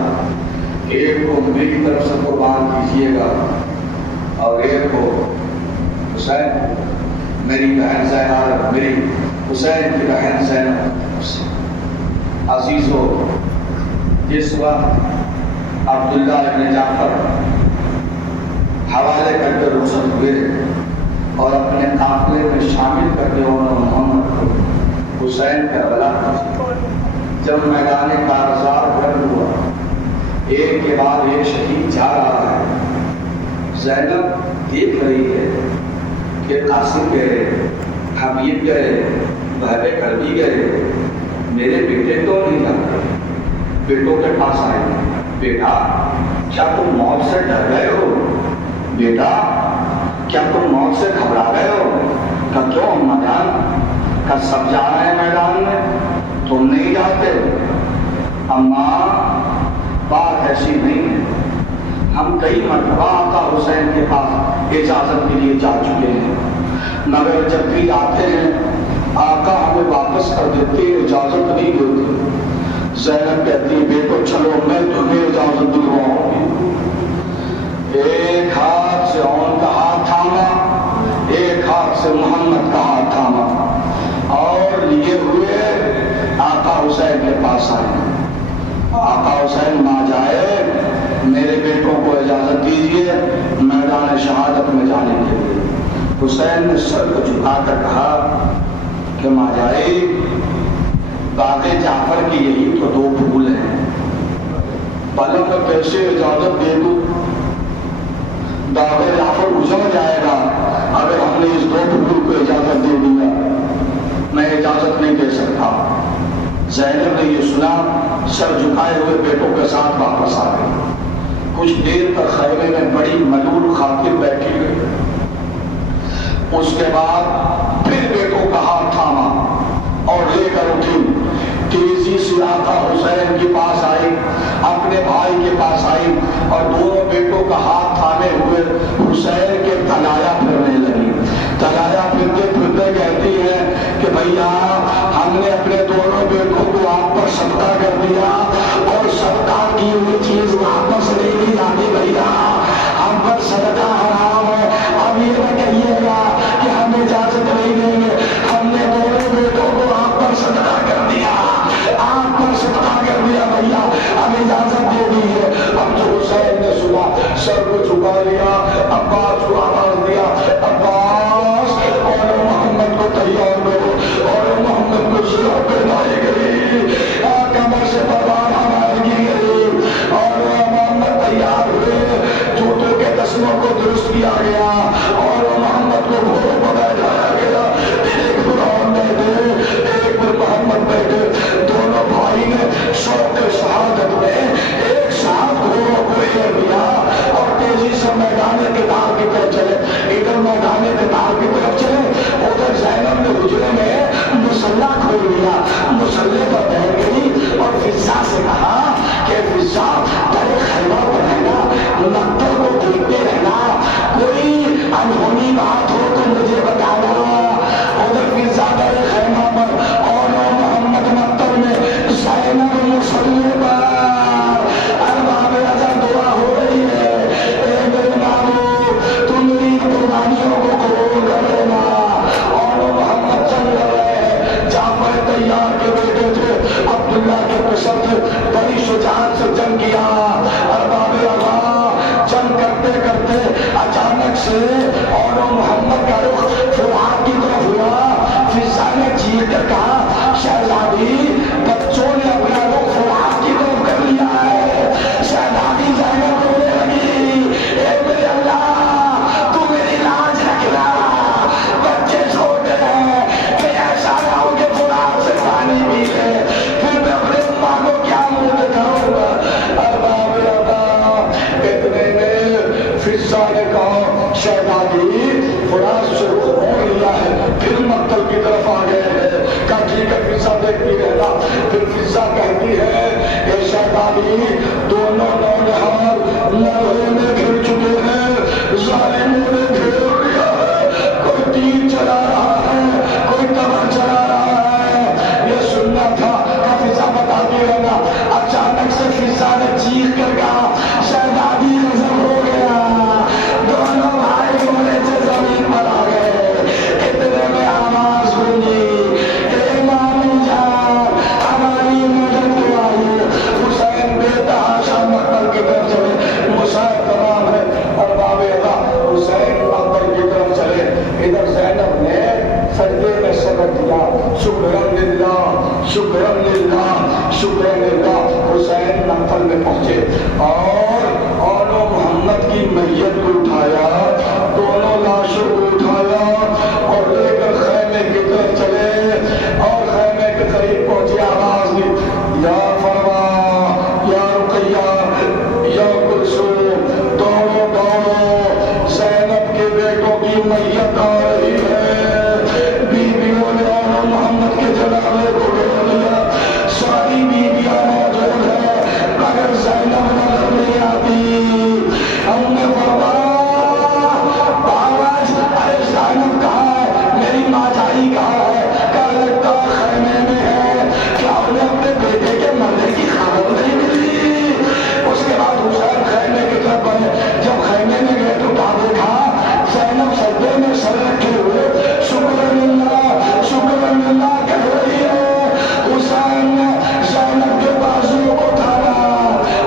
کہ ایک کو میری طرف سے قربان کیجیے گا اور ایک کو حسین، میری بہن زینب، میری حسین کی بہن زینب۔ عزیزو، جس وقت عبداللہ ابن جعفر حوالے کر کے رخصت ہوئے اور اپنے قافلے میں شامل کر کے انہوں نے محمد کو حسین کربلا پہنچے، جب میدان کارزار گرد ہوا، ایک کے بعد ایک شہید جا رہا ہے، زینب دیکھ رہی ہے کہ قاسم گئے، حبیب گئے، بہر کربی گئے، میرے بیٹے تو نہیں جاتے۔ بیٹوں کے پاس آئے، بیٹا کیا تم موت سے ڈر گئے ہو؟ بیٹا کیا تم موت سے گھبرا گئے ہو؟ کہ کیوں اما جان، کہ سب جا رہے ہیں میدان میں، تم نہیں جاتے؟ اماں بات ایسی نہیں ہے، ہم کئی مرتبہ آقا حسین کے پاس اجازت کے لیے جا چکے ہیں، مگر جب بھی آتے ہیں آقا ہمیں واپس کر دیتے، اجازت نہیں دیتے۔ زینب کہتی بیٹو چلو میں تمہیں اجازت دلواؤں گی۔ ایک ہاتھ سے اون کا ہاتھ تھاما، ایک ہاتھ سے محمد کا ہاتھ تھاما اور لیے ہوئے آقا حسین کے پاس آئے۔ آقا حسین ماں جائے، میرے بیٹوں کو اجازت دیجیے میدان شہادت میں جانے کے لیے۔ حسین نے سر کو جھکا کر کہا کہ ماں جائے، باغ جعفر کی یہی تو دو پھول ہیں، بھلا میں کیسے اجازت دے دوں؟ باغ جعفر اجڑ جائے گا اگر ہم نے اس دو پھول کو اجازت دے دیا، میں اجازت نہیں دے سکتا۔ زینب نے یہ سنا، سر جھکائے ہوئے بیٹوں کے ساتھ واپس آ گئی۔ کچھ دیر تک خیمے میں بڑی ملول خاطر بیٹھی گئی، اس کے بعد پھر بیٹوں کا ہاتھ تھاما اور لے کر اٹھی، تیزی سے آقا حسین کے پاس آئی، اپنے بھائی کے پاس آئی اور دونوں بیٹوں کا ہاتھ تھامے ہوئے حسین کے تلایا پھرنے لگی۔ تلایا پھرتے پھرتے کہتی ہے کہ بھیا ہم نے اپنے دونوں بیٹوں کو آپ پر صدقہ کر دیا اور صدقہ کی ہوئی چیز واپس نہیں لی جاتی، بھیا ہم پر صدقہ حرام ہے۔ اب یہ نہ کہیے گا کہ ہم اجازت نہیں دیں گے، ہم نے دونوں بیٹوں کو آپ پر صدقہ کر دیا، آپ پر صدقہ کر دیا بھیا، اب اجازت دے دی ہے۔ اب جو حسین نے سنا، سر کو جھکا لیا، عباس کو آواز دیا، عباس اور محمد کو تیار کرو، اور محمد کو سیاہ پہنائی گئی، کمر سے پروان ہماری کی گئی اور محمد تیار ہوئے، جوتوں کے تسموں کو درست کیا گیا اور محمد کو گھوڑوں پر بیٹھایا گیا۔ ایک پر محمد بیٹھے، ایک پر محمد بیٹھے، دونوں بھائی نے شوق شہادت میں ایک ساتھ گھوڑوں کو لے لیا اور تیزی سے میدان قتال کی طرف چلے۔ ادھر میدان قتال کی طرف چلے، ادھر زینب نے حجرے میں مصلح کھول لیا، مصلح پر بیٹھ گئی اور فضا سے کہا کہ فضا در خیمہ پر رہنا، مقتل کو دیکھتے رہنا، کوئی انہونی بات ہو تو مجھے بتانا۔ ادھر فضا در خیمہ پر اور محمد مقتل میں، زینب مصلح پر، ارباب ازا دعا ہو رہی ہے۔ فضا نے کہا شہزادی فراز شروع ہو لیا ہے، پھر مقتل کی طرف آ گئے ہیں۔ کہا ٹھیک ہے فضا دیکھتی رہنا۔ پھر فضا کہتی ہے اے شہزادی دونوں نونہار لڑے میں گھر چکے ہیں، ظالموں نے گھیر لیا ہے، کوئی تیر چلا رہا ہے، کوئی کمر چلا رہا ہے۔ یہ سننا تھا کہ فضا بتاتی رہنا۔ اچانک سے فضا نے چیخ کر کہا شہزادی غضب ہو گیا، دونوں بھائی گھوڑے سے زمین پر آ گئے۔ اتنے میں آواز گونجی اے مامو جان ہماری مدد کو آئیے۔ حسین بے تحاشا مقتل کی طرف چلے، مشاہد تمام ہے اور بابا حسین مقتل کی طرف چلے۔ ادھر زینب نے سجدے میں سبق دیا شکرن للہ شکرن للہ شکرن للہ۔ حسین مقتل میں پہنچے اور محمد کی میت کو اٹھایا، دونوں لاشوں کو اٹھایا اور لے کر خیمے کی طرف چلے اور خیمے کے قریب پہنچی، آواز دی یا فرما یا رقیہ یا کلثوم دوڑو دوڑو، زینب کے بیٹوں کی میت آ رہی ہے۔ بیویوں نے اور محمد کے جنازے کو گھیر لیا، ساری بیویاں موجود ہیں مگر زینب نظر نہیں آتی۔ ہم نے فرمایا باوج ارے زینب کہاں ہے، میری ماں جائی کہاں ہے؟ کہا لگتا خیمے میں ہے، کیا انہیں اپنے بیٹے کے مرنے کی خبر نہیں ملی؟ اس کے بعد حسین خیمے کی طرف بڑھے، جب خیمے میں گئے تو کیا دیکھا؟ زینب سجدے میں سر رکھے ہوئے شکر للہ کہہ رہی ہے۔ حسین نے زینب کے بازو کو تھاما،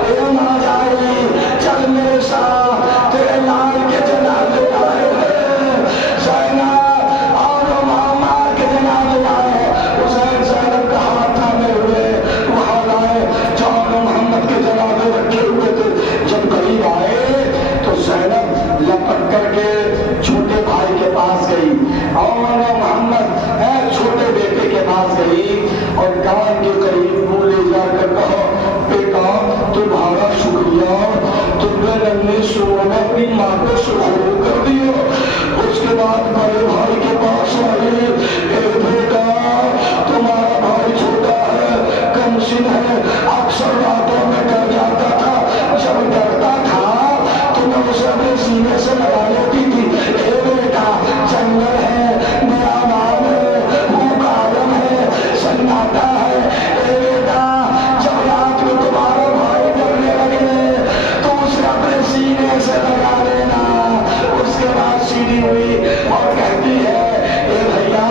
اے ماں جائی چل میرے ساتھ، تیرے لال کے جنازے آئے ہیں۔ زینب اور ماما کے جنازے آئے۔ حسین زینب کا ہاتھ تھامے ہوئے وہاں لائے جہاں محمد کے جنازے رکھے ہوئے تھے۔ جب قریب آئے تو زینب لپٹ کر کے چھوٹے بھائی کے پاس گئی اور محمد چھوٹے بیٹے کے پاس گئی اور کان کے قریب منہ لے جا کر کہا بیٹا تمہارا شکریہ، تم نے ننھی سور میں اپنی ماں کو سرخرو کر دیا۔ اس کے بعد بڑے بھائی کے پاس آئی، اے بیٹا تمہارا بھائی چھوٹا ہے، کم سن ہے، اکثر راتوں میں ڈر جاتا تھا، جب ڈرتا تھا تو میں اسے اپنے سینے سے لگا لیتی تھی۔ اے بیٹا جنگل ہے، بیابان ہے، بھوک عالم ہے، سناٹا ہے، اے بیٹا جب رات میں تمہارا بھائی ڈرنے لگے تو اسے اپنے سینے سے لگا لینا۔ اس کے بعد سیدھی ہوئی اور کہتی ہے اے بھیا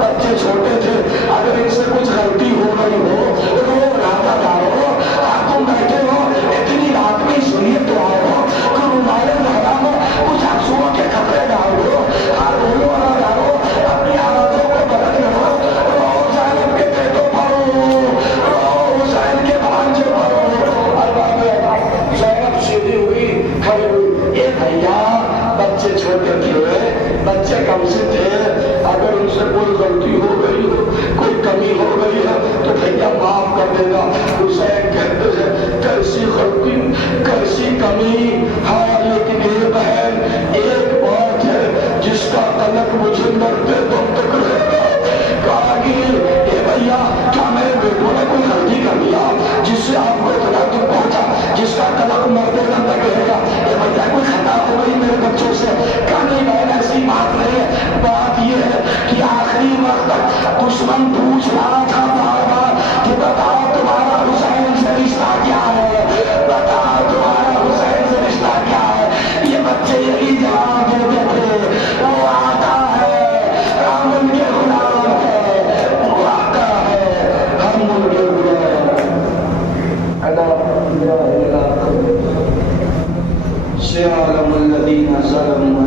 بچے چھوٹے تھے، اگر ان سے کچھ غلطی ہو گئی ہو رو راتا دارو، تم بیٹھے ہو اتنی رات میں اس لیے تو آئے ہو کہ رومال زہرا میں کچھ آنسوؤں کے قطرے ڈالو، رولو نہ ڈالو، اپنی آوازوں کو بدل کرو، رو زینب کے بیٹوں پڑھو، رو حسین کے بھانجے پڑھو۔ اللہ زینب سیدھی ہوئی کھڑی ہوئی، اے بھیا بچے چھوٹے تھے، بچے کم سے تھے، اگر ان سے کوئی غلطی ہو گئی ہو، کوئی کمی ہو گئی ہے تو بھیا معاف کر دینا۔ حسین کہتے ہیں کیسی غلطی کیسی کمی، ہاں لیکن اے بہن ایک بات ہے جس کا تلک مجھے مرتے دم تک رہے گا۔ کہا کہ اے بھیا کیا میرے بیٹوں نے کوئی غلطی کر دیا جس سے آپ کو اتنا دکھ پہنچا جس کا تلک مرتے دم تک رہے گا؟ اے بھیا کوئی خطا ہو گئی میرے بچوں سے؟ کیا نہیں بہن ایسی بات نہیں ہے، بات یہ ہے کہ آخری وقت دشمن پوچھ رہا تھا بار بار کہ بتاؤ تمہارا حسین سے رشتہ کیا ہے، بتاؤ تمہارا حسین سے رشتہ کیا ہے؟ یہ بچے یہی جواب دیتے تھے وہ آتا ہے ہم ان کے غلام ہیں، وہ آتا ہے ہم ان کے غلام ہیں۔ سيعلم الذين ظلموا